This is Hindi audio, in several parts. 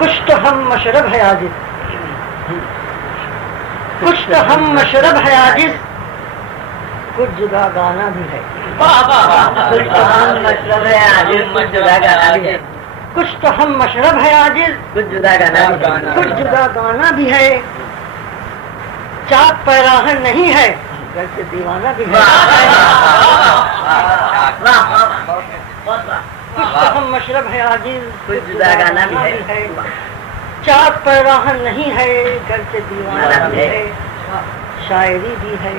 कुछ तो हम मशरब है आजिज, कुछ तो हम मशरब है आजिज, कुछ जुदा गाना भी है। कुछ तो हम मशरब है आजिज, कुछ जुदा गाना भी है। कुछ तो हम मशरब है आजिज, कुछ जुदा गाना भी है। कुछ जुदा गाना भी है। चाक पैराहन नहीं है, घर से दीवाना भी है। कुछ तो हम मशरब है आजिज, कुछ जुदा गाना भी है। चाक पैराहन नहीं है, घर से दीवाना भी है। शायरी भी है,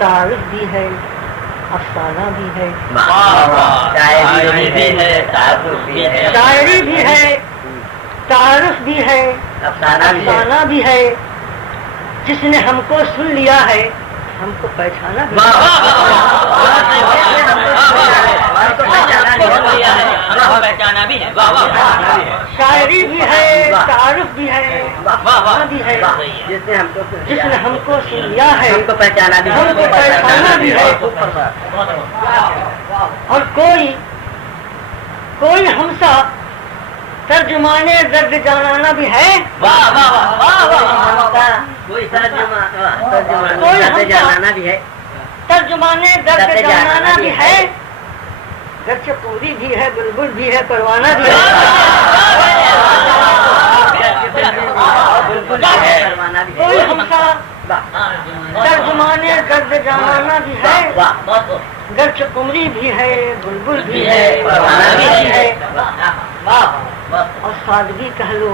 तारीफ भी है, अफसाना भी है। शायरी भी है, तारुफ भी है। शायरी भी है, तारीफ भी है, अफसाना भी है। जिसने हमको सुन लिया है, हमको पहचाना भी है। पहचाना भी है। शायरी भी है, तारुफ भी है, अफसाना भी है। जिसने हमको सुन लिया है, हमको पहचाना भी है। हमको पहचाना भी है। और कोई हमसा तर्जुमाने दर्द जानाना भी है। कोई तर्जुमाने तर्जुमाने दर्द जानाना भी है। गर्चे पूरी भी है, बुलबुल भी है, परवाना भी है। कोई हमसा तर्जुमाने दर्द जानाना भी है। गर्चे कुमरी भी है, बुलबुल भी है, परवाना भी है। और सादगी कह लो,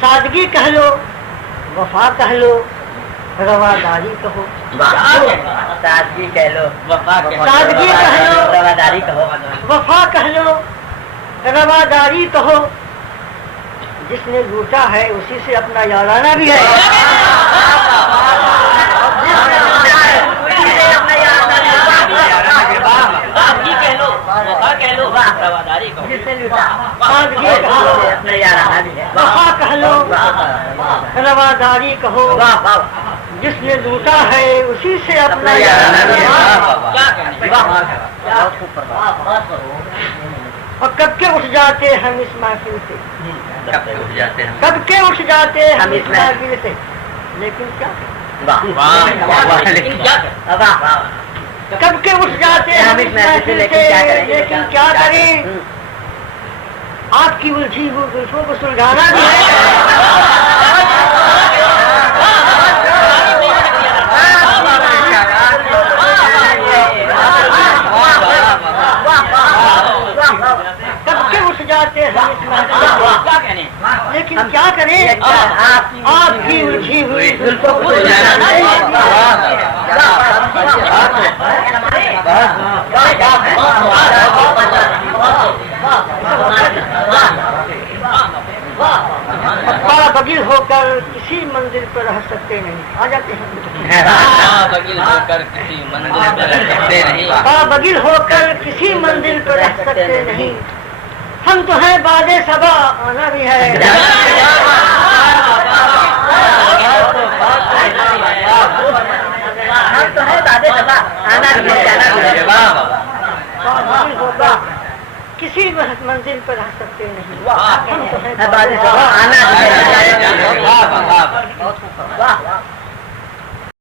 सादगी कह लो, वफा कह लो, रवादारी कहो। सादगी कह लो, सादगी कह लो, रवादारी कहो। वफा कह लो, रवादारी कहो। जिसने लूटा है उसी से अपना याराना भी है। सादगी कह लो, वफा कह लो, रवादारी कहो। जिसने लूटा, सादगी कह लो, अपना याराना भी है। वफा कह लो, रवादारी कहो। जिसने लूटा है उसी से अपना याराना भी है। और कब के उठ जाते हम इस महफिल से, कब के उठ जाते हम इस महफिल से। लेकिन क्या कब के उठ जाते हम इस महफिल से, लेकिन क्या करें। आपकी उलझी हुई जुल्फों को सुलझाना भी है। कब के उठ जाते हम इस महफिल से, लेकिन क्या करें। आपकी उलझी हुई जुल्फों को सुलझाना बगिल होकर किसी मंजिल पर रह सकते नहीं। आ जाते हैं बगिल होकर किसी मंजिल पर रह सकते नहीं। बगिल होकर किसी मंजिल पर रह सकते नहीं। हम तो हैं बादे सबा, आना भी है। हम तो हैं बादे सबा, आना भी है, जाना भी है। बगिल होकर किसी मंजिल पर रह सकते नहीं। हम तो हैं बादे सबा, आना भी है।